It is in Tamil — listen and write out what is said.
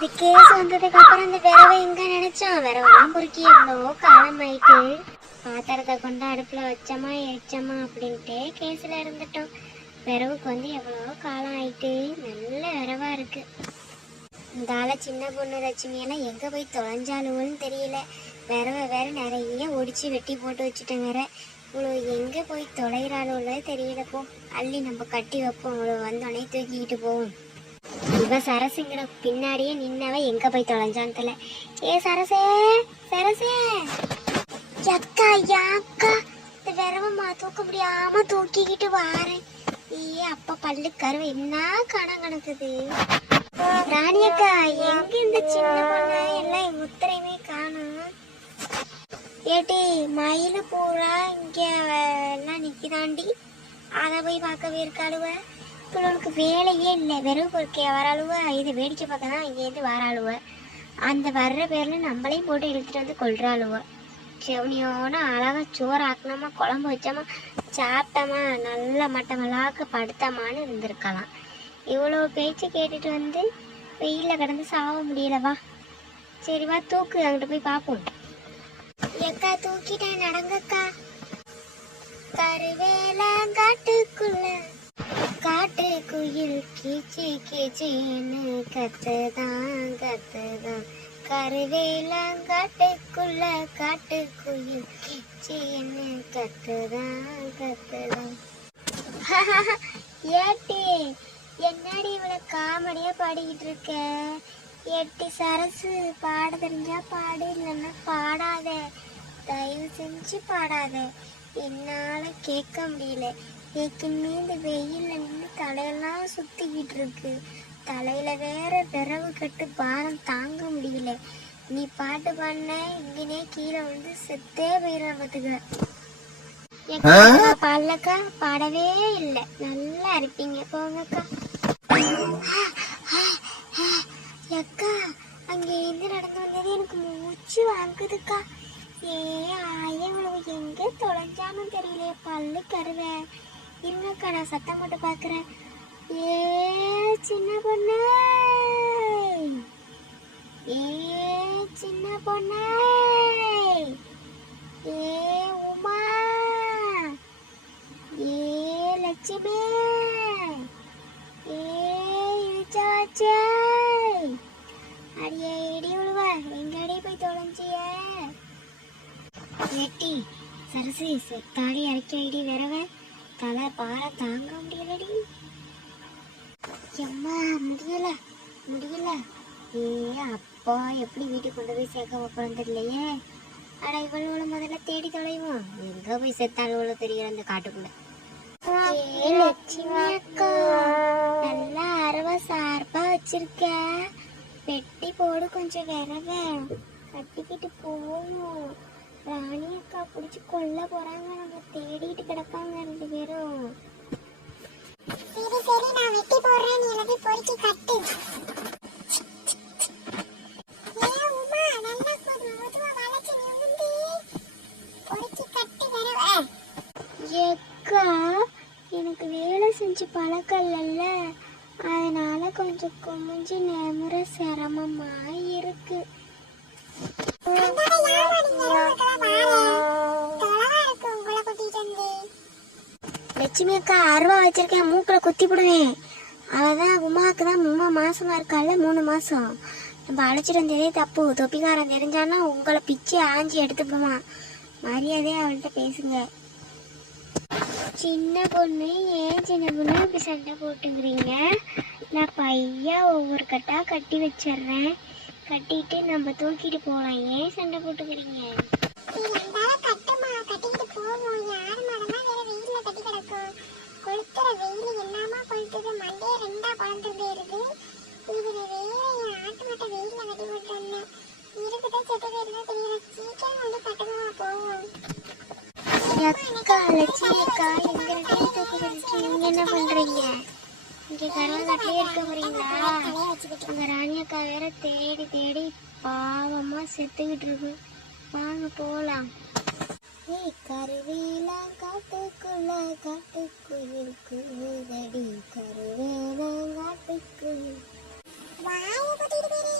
இந்த கேஸ் வந்ததுக்கு அப்புறம் இந்த விரவை எங்க நினைச்சோம், விரவெல்லாம் பொறுக்கி எவ்வளோ காலம் ஆயிட்டு பாத்திரத்தை கொண்டு அடுப்புல வச்சோமா எரிச்சோமா அப்படின்ட்டு கேஸ்ல இருந்துட்டோம். விரவுக்கு வந்து எவ்வளோ காலம் ஆயிட்டு நல்ல விரவா இருக்கு. இந்த ஆள சின்ன பொண்ணு லட்சுமியெல்லாம் எங்க போய் தொலைஞ்சாலுன்னு தெரியல. விரவை வேற நிறைய ஒடிச்சு வெட்டி போட்டு வச்சுட்டேன் வேற. இவ்வளோ எங்க போய் தொலைகிறாளோல தெரியல. போ அள்ளி நம்ம கட்டி வைப்போம், இவ்வளோ வந்தோடனே தூக்கிக்கிட்டு போவோம். இவ சரசுங்கிற பின்னாடியே நின்னவ எங்க போய் தொலைஞ்சான்னு தெரியல. ஏ சரசே சரசே, அக்கா யாக்கா இந்த விரவமா தூக்க முடியாம தூக்கிக்கிட்டு வாரேன். ஏ அப்பா பல்லு கருவை என்ன கணம் கணக்குது. ராணி அக்கா எங்க இந்த சின்ன பொண்ணு எல்லாம் எங்க உத்தரையுமே காணும். ஏட்டி மயில பூரா இங்க எல்லாம் நிக்குதாண்டி, அதை போய் பார்க்கவே இருக்காளுவ. இப்போ உனக்கு வேலையே இல்லை, வெறும் பொறுக்கைய வராளுவ, இதை வேடிக்கை பார்க்க தான் இங்கேருந்து வராளுவ. அந்த வர்ற பேர்ல நம்மளையும் போட்டு இழுத்துட்டு வந்து கொள்றாளுவ. செவனியோட அழகா சோறு ஆக்கணுமா, குழம்பு வச்சோமா, சாப்பிட்டோமா, நல்ல மட்டமல்லாக்க படுத்தமான்னு இருந்திருக்கலாம். இவ்வளோ பேச்சு கேட்டுட்டு வந்து வெயிலில் கிடந்து சாவ முடியலவா. சரிவா தூக்கு, அங்கிட்டு போய் பார்ப்போம். எக்கா தூக்கிட்டேன், நடங்கக்கா. கருவேல காட்டுக்குள்ள காட்டு குயில் கீச்சி கீச்சின்னு கத்துதான் கத்துதான். கருவேலங்காட்டுக்குள்ள காட்டு குயில் கீச்சின்னு கத்துதான் கத்துதான். ஏட்டி என்னடி இவ்வளவு காமெடியா பாடிக்கிட்டு இருக்க? ஏட்டி சரசு, பாட தெரிஞ்சா பாடு, இல்லைன்னா பாடாத, தயவு செஞ்சு பாடாத. என்னால கேட்க முடியல. ஏற்கனவே இந்த வெயில்ல நின்று தலையெல்லாம் சுத்திக்கிட்டு இருக்கு. தலையில வேற விரவு கட்டு பாரம் தாங்க முடியல. நீ பாட்டு பாடின இங்கனே கீழே வந்து செத்தே போயிடும் பார்த்துக்க. பாடலக்கா, பாடவே இல்லை, நல்லா இருப்பீங்க, போங்கக்கா. அக்கா அங்கே இருந்து நடந்து வந்தது எனக்கு மூச்சு வாங்குதுக்கா. ஏ ஆய உழவு எங்க தொலைஞ்சானு தெரியல, பல்லு கருவேன். இருங்கக்கா நான் சத்தம் போட்டு பாக்குறேன். ஏ சின்ன பொண்ணு, ஏ சின்ன பொண்ணு, ஏ உமா, ஏ லட்சுமி, ஏ இழிச்சாச்சே, அடியே இடி விழுவ, எங்க அடி போய் தொலைஞ்சிய? வெட்டி சரசு செத்தாடி இறக்கி ஐடி வரவ, தலை பாரம் தாங்க முடியலடி. எம்மா முடியல முடியல. ஏ அப்பா எப்படி வீட்டுக்கு கொண்டு போய் சேர்க்க வைப்போம் தெரியலையே. அட இவ்வளவு முதல்ல தேடி தொலைவோம், எங்க போய் செத்தாலும் தெரியல அந்த காட்டுக்குள்ள. ஏ லட்சுமி அக்கா, நல்லா அரவா சார்பா வச்சிருக்க, வெட்டி போடு கொஞ்சம் விரவ, கட்டிக்கிட்டு போவோம். ராணி அக்கா பிடிச்சி கொல்ல போறாங்க, நம்ம தேடிட்டு கிடப்பாங்க ரெண்டு பேரும். சரி சரி நான் வெட்டி போடுறேன், நீ எல்லாத்தையும் பொறுக்கி கட்டு. ஏக்கா எனக்கு வேலை செஞ்சு பழக்கம் இல்லைல்ல, அதனால கொஞ்சம் குமிஞ்சு நேமுற சிரமமா இருக்கு. லட்சுமி அக்கா அருவா வச்சிருக்கேன், மூக்குல குத்தி போடுவேன். அவதான் உமாவுக்கு தான் 3 மாசமா இருக்கால, 3 மாசம். நம்ம அழைச்சிட்டு வந்ததே தப்பு, தொப்பிக்காரன் தெரிஞ்சானா உங்களை பிச்சு ஆஞ்சி எடுத்துப்போமா. மரியாதையா அவள்கிட்ட பேசுங்க. சின்ன பொண்ணு, ஏன் சின்ன பொண்ணு இப்படி சண்டை போட்டுக்கிறீங்க? நான் பையா ஒவ்வொரு கட்டா கட்டி வச்சிடுறேன், கட்டிட்டு நம்ம தூக்கிட்டு போகலாம். ஏன் சண்டை போட்டுக்கிறீங்க? என்ன பண்றீங்க? இங்க கரவாட்டிலே இருக்க போறீங்களா? அங்க ராணி அக்கா வேற தேடி தேடி பாவமா செத்துக்கிட்டு இருக்கு. வாங்க போலாம். ஏய் கருவேலா காட்டுக்குள்ள காட்டுக்குயில் கூதடி, கருவேலா காட்டுக்குயில். வாய கூட்டிட்டு போறே.